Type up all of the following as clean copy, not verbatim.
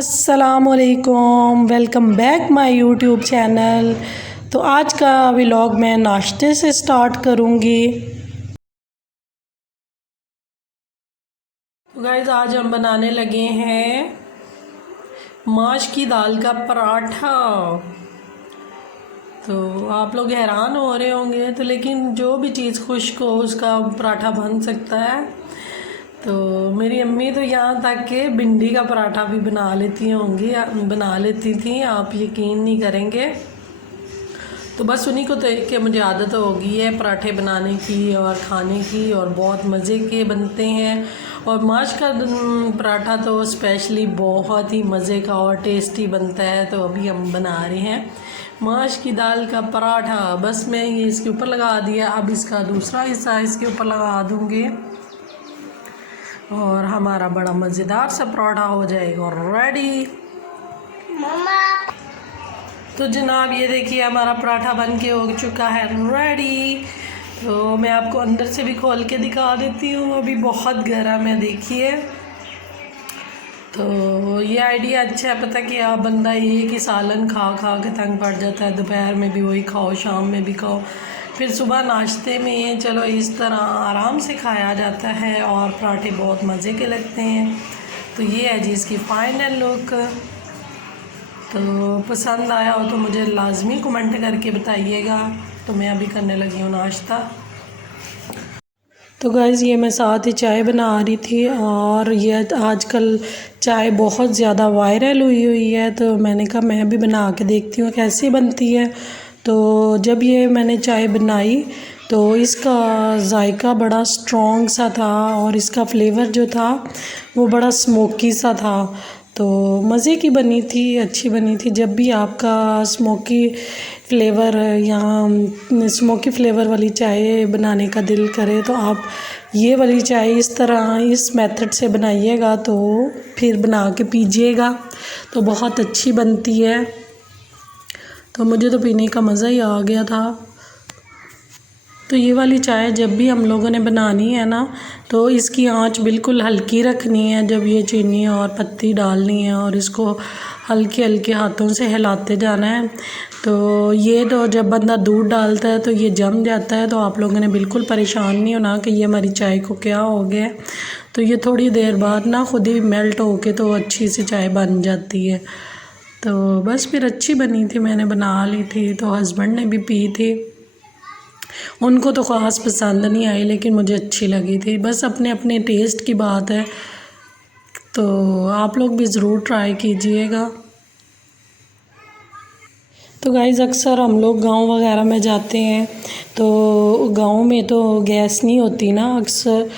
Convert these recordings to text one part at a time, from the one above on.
अस्सलामुअलैकुम, welcome back my YouTube channel. तो आज का व्लॉग मैं नाश्ते से स्टार्ट करूँगी। तो गाइस आज हम बनाने लगे हैं माश की दाल का पराठा। तो आप लोग हैरान हो रहे होंगे, तो लेकिन जो भी चीज़ खुश्क हो उसका पराठा बन सकता है। तो मेरी अम्मी तो यहाँ तक के भिंडी का पराठा भी बना लेती थी, आप यकीन नहीं करेंगे। तो बस उन्हीं को देख के मुझे आदत हो गई है पराठे बनाने की और खाने की, और बहुत मज़े के बनते हैं। और माश का पराठा तो स्पेशली बहुत ही मज़े का और टेस्टी बनता है। तो अभी हम बना रहे हैं माश की दाल का पराठा। बस मैं ये इसके ऊपर लगा दिया, अब इसका दूसरा हिस्सा इसके ऊपर लगा दूँगी और हमारा बड़ा मज़ेदार सा पराठा हो जाएगा रेडी। तो जनाब ये देखिए हमारा पराठा बन के हो चुका है रेडी। तो मैं आपको अंदर से भी खोल के दिखा देती हूँ, अभी बहुत गर्म है देखिए। तो ये आइडिया अच्छा है, पता कि आप बंदा एक ही सालन खा खा के तंग पड़ जाता है, दोपहर में भी वही खाओ, शाम में भी खाओ, फिर सुबह नाश्ते में चलो इस तरह आराम से खाया जाता है और पराठे बहुत मज़े के लगते हैं। तो ये है जी इसकी फ़ाइनल लुक। तो पसंद आया हो तो मुझे लाजमी कमेंट करके बताइएगा। तो मैं अभी करने लगी हूँ नाश्ता। तो गाइज़ ये मैं साथ ही चाय बना रही थी, और ये आजकल चाय बहुत ज़्यादा वायरल हुई है। तो मैंने कहा मैं भी बना के देखती हूँ कैसी बनती है। तो जब ये मैंने चाय बनाई तो इसका जायका बड़ा स्ट्रॉन्ग सा था, और इसका फ्लेवर जो था वो बड़ा स्मोकी सा था। तो मज़े की बनी थी, अच्छी बनी थी। जब भी आपका स्मोकी फ्लेवर या स्मोकी फ्लेवर वाली चाय बनाने का दिल करे तो आप ये वाली चाय इस तरह इस मेथड से बनाइएगा, तो फिर बना के पीजिएगा तो बहुत अच्छी बनती है। तो मुझे तो पीने का मज़ा ही आ गया था। तो ये वाली चाय जब भी हम लोगों ने बनानी है ना, तो इसकी आंच बिल्कुल हल्की रखनी है। जब ये चीनी और पत्ती डालनी है और इसको हल्के हल्के हाथों से हिलाते जाना है। तो ये तो जब बंदा दूध डालता है तो ये जम जाता है, तो आप लोगों ने बिल्कुल परेशान नहीं होना कि ये हमारी चाय को क्या हो गया। तो ये थोड़ी देर बाद ना खुद ही मेल्ट होके तो अच्छी सी चाय बन जाती है। तो बस फिर अच्छी बनी थी, मैंने बना ली थी, तो हस्बैंड ने भी पी थी। उनको तो ख़ास पसंद नहीं आई, लेकिन मुझे अच्छी लगी थी। बस अपने अपने टेस्ट की बात है। तो आप लोग भी ज़रूर ट्राई कीजिएगा। तो गाइज़ अक्सर हम लोग गांव वगैरह में जाते हैं, तो गांव में तो गैस नहीं होती ना, अक्सर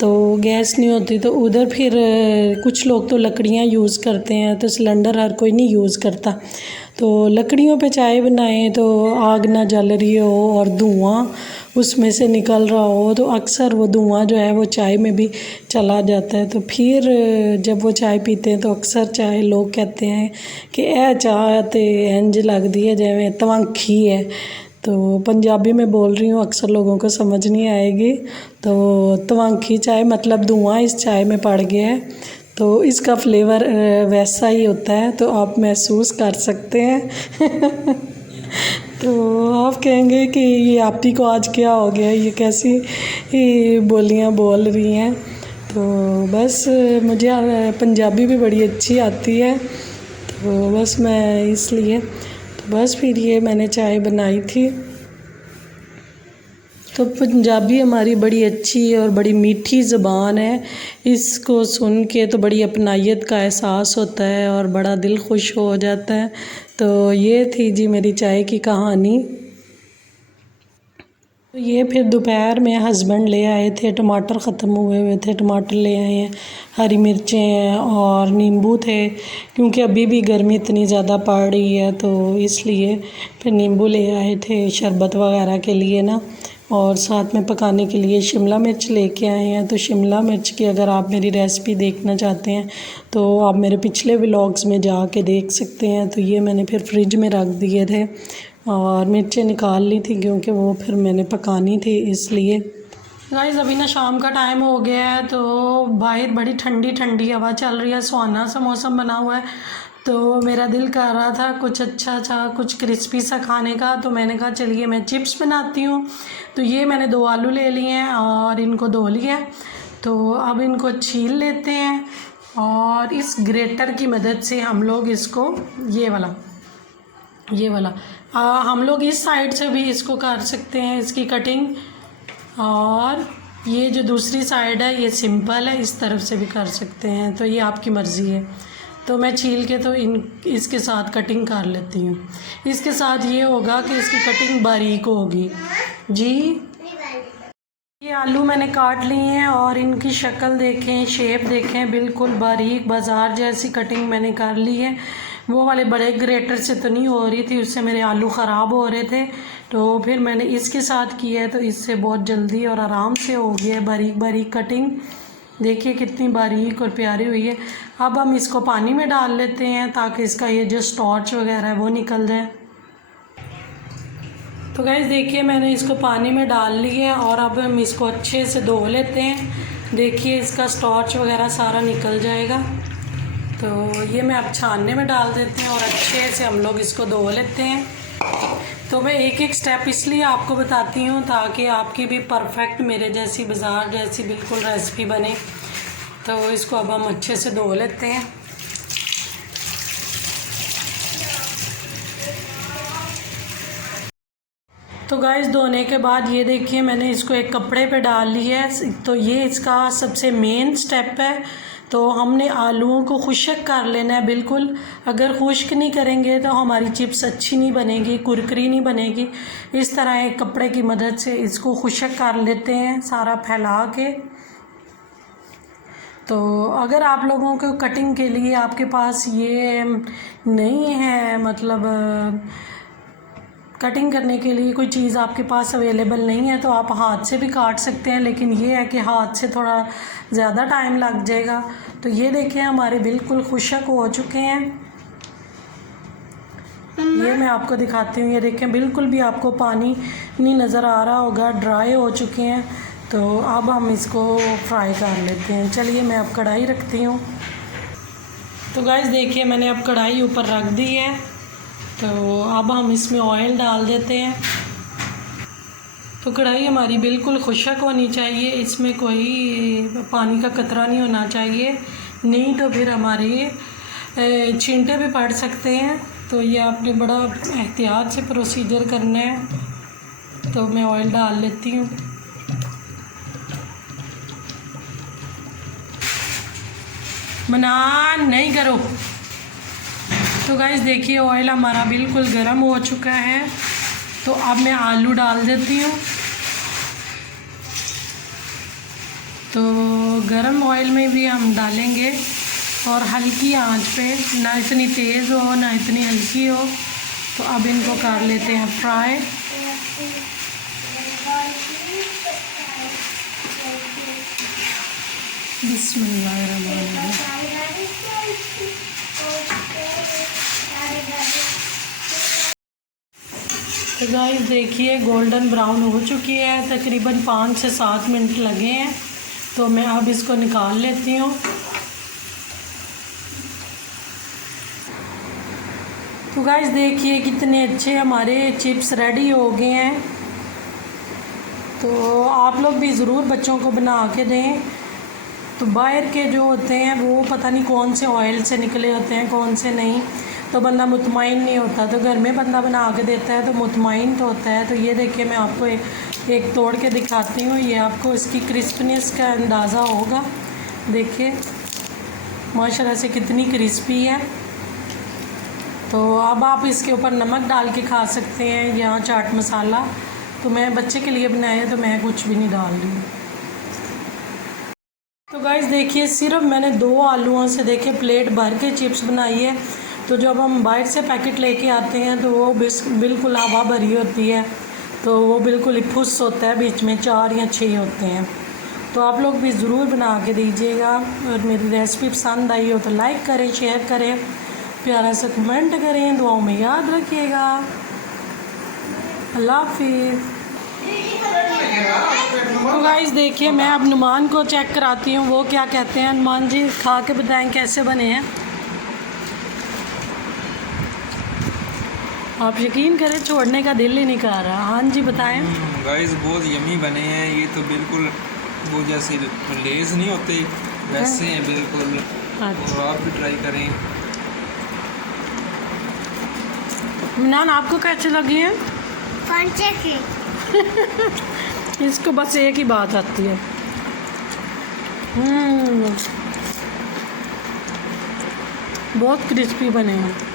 तो गैस नहीं होती, तो उधर फिर कुछ लोग तो लकड़ियाँ यूज़ करते हैं। तो सिलेंडर हर कोई नहीं यूज़ करता, तो लकड़ियों पे चाय बनाएं तो आग ना जल रही हो और धुआं उसमें से निकल रहा हो, तो अक्सर वो धुआं जो है वो चाय में भी चला जाता है। तो फिर जब वो चाय पीते हैं तो अक्सर चाय लोग कहते हैं कि ए चाय तो इंज लगती है जैसे तवाखी है। तो पंजाबी में बोल रही हूँ, अक्सर लोगों को समझ नहीं आएगी। तो तवाखी चाय मतलब धुआं इस चाय में पड़ गया है, तो इसका फ्लेवर वैसा ही होता है, तो आप महसूस कर सकते हैं। तो आप कहेंगे कि ये आप ही को आज क्या हो गया, ये कैसी बोलियां बोल रही हैं। तो बस मुझे पंजाबी भी बड़ी अच्छी आती है, तो बस मैं इसलिए तो बस फिर ये मैंने चाय बनाई थी। तो पंजाबी हमारी बड़ी अच्छी और बड़ी मीठी ज़बान है, इसको सुन के तो बड़ी अपनायत का एहसास होता है और बड़ा दिल खुश हो जाता है। तो ये थी जी मेरी चाय की कहानी। तो ये फिर दोपहर में हस्बैंड ले आए थे, टमाटर ख़त्म हुए थे, टमाटर ले आए हैं, हरी मिर्चें हैं और नींबू थे, क्योंकि अभी भी गर्मी इतनी ज़्यादा पड़ रही है, तो इसलिए फिर नींबू ले आए थे शरबत वगैरह के लिए ना। और साथ में पकाने के लिए शिमला मिर्च लेके आए हैं। तो शिमला मिर्च की अगर आप मेरी रेसिपी देखना चाहते हैं तो आप मेरे पिछले व्लॉग्स में जाके देख सकते हैं। तो ये मैंने फिर फ्रिज में रख दिए थे और मिर्चें निकाल ली थी, क्योंकि वो फिर मैंने पकानी थी इसलिए। गाइस अभी ना शाम का टाइम हो गया है, तो बाहर बड़ी ठंडी ठंडी हवा चल रही है, सुहाना सा मौसम बना हुआ है। तो मेरा दिल कर रहा था कुछ अच्छा सा, कुछ क्रिस्पी सा खाने का। तो मैंने कहा चलिए मैं चिप्स बनाती हूँ। तो ये मैंने 2 आलू ले लिए हैं और इनको धो लिया। तो अब इनको छील लेते हैं और इस ग्रेटर की मदद से हम लोग इसको ये वाला हम लोग इस साइड से भी इसको कर सकते हैं इसकी कटिंग। और ये जो दूसरी साइड है ये सिंपल है, इस तरफ से भी कर सकते हैं, तो ये आपकी मर्ज़ी है। तो मैं छील के तो इसके साथ कटिंग कर लेती हूँ। इसके साथ ये होगा कि इसकी कटिंग बारीक होगी। जी ये आलू मैंने काट लिए हैं और इनकी शक्ल देखें, शेप देखें, बिल्कुल बारीक बाज़ार जैसी कटिंग मैंने कर ली है। वो वाले बड़े ग्रेटर से तो नहीं हो रही थी, उससे मेरे आलू ख़राब हो रहे थे। तो फिर मैंने इसके साथ किया है, तो इससे बहुत जल्दी और आराम से हो गया है बारीक बारीक कटिंग। देखिए कितनी बारीक और प्यारी हुई है। अब हम इसको पानी में डाल लेते हैं ताकि इसका ये जो स्टार्च वगैरह है वो निकल जाए। तो गाइस देखिए मैंने इसको पानी में डाल लिया है और अब हम इसको अच्छे से धो लेते हैं। देखिए इसका स्टार्च वगैरह सारा निकल जाएगा। तो ये मैं अब छानने में डाल देते हैं और अच्छे से हम लोग इसको धो लेते हैं। तो मैं एक एक स्टेप इसलिए आपको बताती हूँ ताकि आपकी भी परफेक्ट मेरे जैसी बाज़ार जैसी बिल्कुल रेसिपी बने। तो इसको अब हम अच्छे से धो लेते हैं। तो गाइस धोने के बाद ये देखिए मैंने इसको एक कपड़े पे डाल लिया है। तो ये इसका सबसे मेन स्टेप है। तो हमने आलूओं को खुश्क कर लेना है बिल्कुल। अगर खुश्क नहीं करेंगे तो हमारी चिप्स अच्छी नहीं बनेगी, कुरकुरी नहीं बनेगी। इस तरह एक कपड़े की मदद से इसको खुश्क कर लेते हैं सारा फैला के। तो अगर आप लोगों को कटिंग के लिए आपके पास ये नहीं है, मतलब कटिंग करने के लिए कोई चीज़ आपके पास अवेलेबल नहीं है, तो आप हाथ से भी काट सकते हैं। लेकिन ये है कि हाथ से थोड़ा ज़्यादा टाइम लग जाएगा। तो ये देखिए हमारे बिल्कुल खुश्क हो चुके हैं। ये मैं आपको दिखाती हूँ। ये देखें बिल्कुल भी आपको पानी नहीं नज़र आ रहा होगा, ड्राई हो चुके हैं। तो अब हम इसको फ्राई कर लेते हैं। चलिए मैं अब कढ़ाई रखती हूँ। तो गाइस देखिए मैंने अब कढ़ाई ऊपर रख दी है। तो अब हम इसमें ऑयल डाल देते हैं। तो कढ़ाई हमारी बिल्कुल खुश्क होनी चाहिए, इसमें कोई पानी का कतरा नहीं होना चाहिए, नहीं तो फिर हमारे छींटे भी पड़ सकते हैं। तो ये आपने बड़ा एहतियात से प्रोसीजर करना है। तो मैं ऑयल डाल लेती हूँ। मना नहीं करो। तो गाइस देखिए ऑयल हमारा बिल्कुल गर्म हो चुका है। तो अब मैं आलू डाल देती हूँ। तो गर्म ऑयल में भी हम डालेंगे और हल्की आंच पे, ना इतनी तेज़ हो ना इतनी हल्की हो। तो अब इनको कर लेते हैं फ्राई। बिस्मिल्लाहिर्रहमानिर्रहीम। तो गाइस देखिए गोल्डन ब्राउन हो चुकी है, तकरीबन 5 से 7 मिनट लगे हैं। तो मैं अब इसको निकाल लेती हूँ। तो गाइस देखिए कितने अच्छे हमारे चिप्स रेडी हो गए हैं। तो आप लोग भी ज़रूर बच्चों को बना के दें। तो बाहर के जो होते हैं वो पता नहीं कौन से ऑयल से निकले होते हैं, कौन से नहीं, तो बंदा मुतमईन नहीं होता। तो घर में बंदा बना के देता है तो मुतमईन तो होता है। तो ये देखिए मैं आपको एक तोड़ के दिखाती हूँ। ये आपको इसकी क्रिस्पनेस का अंदाज़ा होगा। देखिए माशाल्लाह से कितनी क्रिस्पी है। तो अब आप इसके ऊपर नमक डाल के खा सकते हैं या चाट मसाला। तो मैं बच्चे के लिए बनाया तो मैं कुछ भी नहीं डाल रही। तो गाइस देखिए सिर्फ मैंने 2 आलूओं से देखिए प्लेट भर के चिप्स बनाई है। तो जब हम बाहर से पैकेट लेके आते हैं तो वो बिल्कुल हवा भरी होती है, तो वो बिल्कुल ही फुस होता है, बीच में 4 या 6 होते हैं। तो आप लोग भी ज़रूर बना के दीजिएगा। और मेरी रेसिपी पसंद आई हो तो लाइक करें, शेयर करें, प्यारा सा कमेंट करें, दुआओं में याद रखिएगा। अल्लाह हाफिज़। तो गाइस देखिए, मैं अब नुमान को चेक कराती हूँ वो क्या कहते हैं। नुमान जी खा के बताएं कैसे बने हैं। आप यकीन करें छोड़ने का दिल ही नहीं कर रहा। हाँ जी बताएं। गाइस बहुत यमी बने हैं ये तो, बिल्कुल वो जैसे लेज़ नहीं होते वैसे हैं बिल्कुल। अच्छा, और आप भी ट्राई करें। मिनान आपको कैसे लगे हैं? इसको बस एक ही बात आती है। बहुत क्रिस्पी बने हैं।